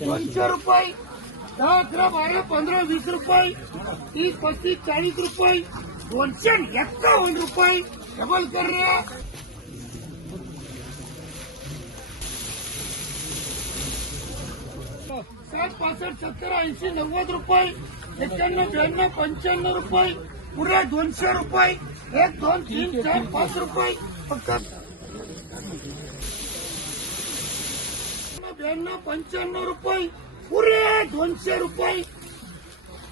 200 रुपये, 10, 11, 12, 15, 20 रुपये, 30, 35, 40 रुपये, 251 रुपये डबल कर रहे हैं। 60, 65, 70, 80, 90 रुपये, 91, 92, 95 रुपये, पुरे 200 रुपये, 1, 2, 3, 4, 5 रुपये फक्त 92, 95 रुपये, पुरे 200 रुपये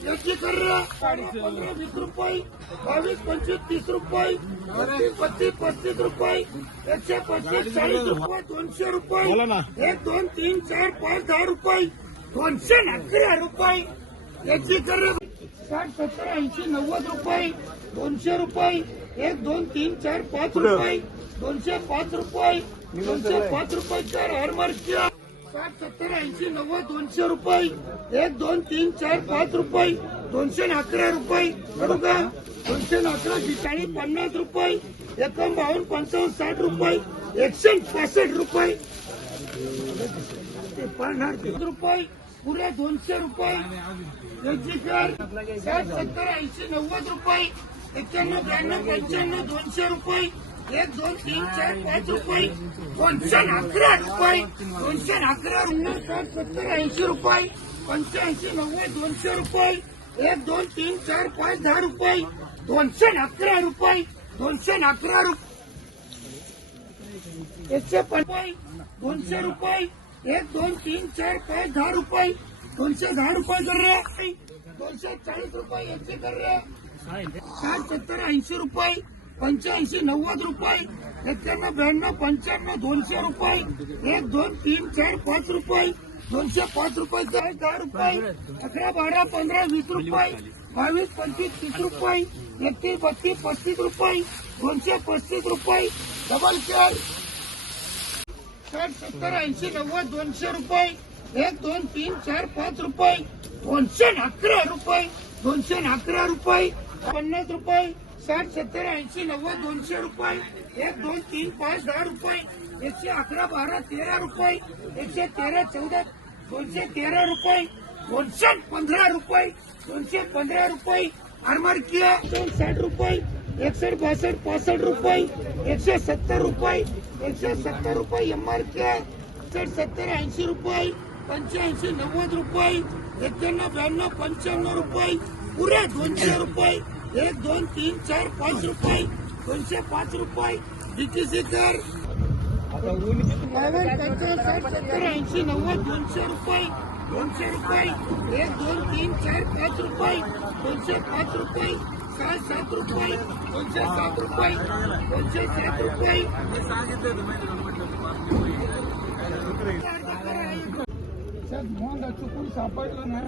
याची कर रहा। 15, 20 रुपये, 22, 25, 30 रुपये, 32, 35 रुपये, 125, 40 रुपये, 200 रुपये, 1, 2, 3, 4, 5, 10 रुपये, 211 रुपये याची कर रहा। 60, 70, 80, 90 रुपये, 200 रुपये, 1, 2, 3, 4, 5 रुपये, 205 रुपये, 205 रुपये कर हर मार्किया। 60, 70, 80, 90, 200 रुपये, 1, 2, 3, 4, 5 रुपये, 211 रुपये करू का? 211, 40, 50 रुपये, 51, 55, 60 रुपये, 165 रुपये, 50 रुपये, पुरे 200 रुपये याची कर। 60, 70, 80, 90 रुपये, 91, 92, 95, 200 रुपये, 1, 2, 3, 4, 5 रुपये, 211 रुपये, 211 रुपये, 60, 70, 80 रुपये, 85, 90, 200 रुपये, 1, 2, 3, 4, 5, 10 रुपये, 211 रुपये, 211 रुपये, 150 200 रुपये, 1, 2, 3, 4, 5, 10 रुपये, 210 रुपये कर रहे, 240 रुपये याचे कर रहे। 60, 70, 80 रुपये, 85, 90 रुपये, 91, 92, 95, 200 रुपये, 1, 2, 3, 4, 5 रुपये, 205 रुपये 10 रुपये, 11, 12, 15, 20 रुपये, 22, 25, 30 रुपये, 31, 32, 35 रुपये, 235 रुपये डबल कर। 60, 70, 80, 90, 200 रुपये, 1, 2, 3, 4, 5 रुपये, 211 रुपये, 211 रुपये, 50 रुपये, 60, 70, 80, 90, 200 रुपये, 1, 2, 3, 5, 10 रुपये, 111, 12, 13 रुपये, 113, 14, 213 रुपये, 215 रुपये, 215 रुपये आरमार किया। 60 रुपये, 61, 62, 65 रुपये, 170 रुपये, 170 रुपये एमआर किया। 60, 70, 80 रुपये, 85, 90 रुपये, 91, 92, 95 रुपये, पुरे 200 रुपये, 1, 2, 3, 4, 5 रुपये, 205 रुपये डीटीसी कर। 55, 60, 70, 80, 90, 200 रुपये, 200 रुपये, 1, 2, 3, 4, 5 रुपये, 205 रुपये, 6, 7 रुपये, 207 रुपये, 207 रुपये मोहन चुकून सापडलं ना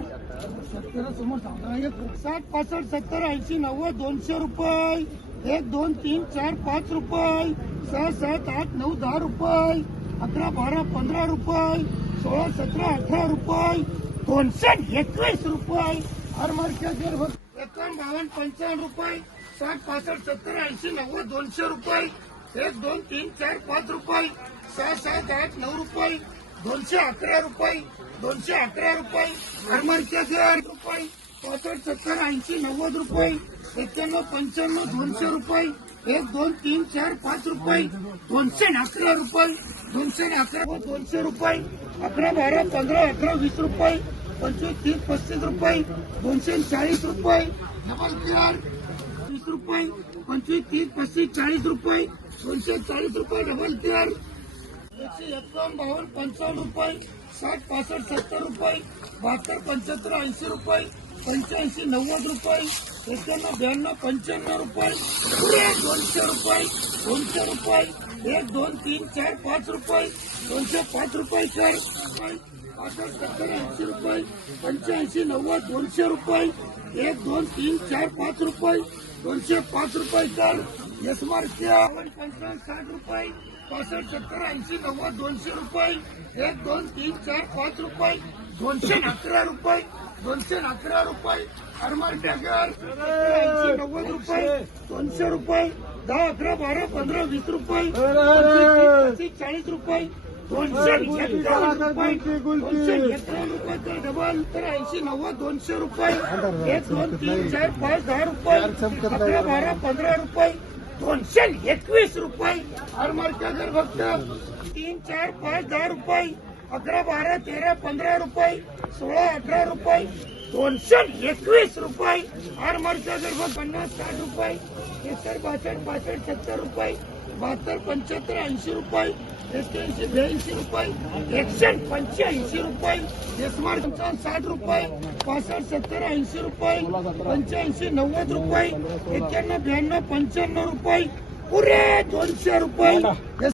शेतकऱ्यासमोर सांगणार। 60, 65, 70, 80, 90, 200 रुपये, 1, 2, 3, 4, 5 रुपये, 6, 7, 8, 9, 10 रुपये, 11, 12, 15 रुपये, 16, 17, 18 रुपये, 221 रुपये हर मार्केट 51, 52, 55 रुपये, 60, 65, 70, 80, 90, 200 रुपये, 1, 2, 3, 4, 5 रुपये, 6, 7, 8, 9 रुपये, 211 रुपये, 211 रुपये हर मार्केट रुपये, 65, 70, 80, 90 रुपये, 91, 95, 200 रुपये, 1, 2, 3, 4, 5 रुपये, 211 रुपये, 211, 200 रुपये, 11, 12, 15, 18, 20 रुपये, 25, 30, 35 रुपये, 240 रुपये डबल क्लिअर 20 रुपये, 25, 30, 35, 40 रुपये, 240 रुपये डबल क्लिअर। 151, 52, 55 रुपये, 60, 65, 70 रुपये, 72, 75, 80 रुपये, 85, 90 रुपये, 91, 92, 95 रुपये, पुरे 200 रुपये, 200 रुपये, 1, 2, 3, 4, 5 रुपये, 205 रुपये कर। 65, 70, 80 रुपये, 85, 90, 200 रुपये, 1, 2, 3, 4, 5 रुपये, 205 रुपये कर। यस मार्किया 55, 60 रुपये, 65, 70, 80, 90, 200 रुपये, 1, 2, 3, 4, 5 रुपये, 211 रुपये, 211 रुपये हरमार टॅगर 80, 90 रुपये, 200 रुपये, 10, 11, 12, 15, 20 रुपये, 25, 30, 40 रुपये, ₹251 तर डबल तर 80-90 ₹200 1 2 3 4 5 10 रुपये 11 12 15 रुपये ₹221 हर मार्केट फक्त 3 4 5 10 रुपये 11 12 13 15 रुपये 16 18 रुपये ₹221 हर मार्केट फक्त 50 60 रुपये 71 62 62 70 रुपये 72 75 80 रुपये 81 82 रुपये 185 रुपये स्मार्ट 60 रुपये 65 70 80 रुपये 85 90 रुपये 91 92 95 रुपये पुरे ₹200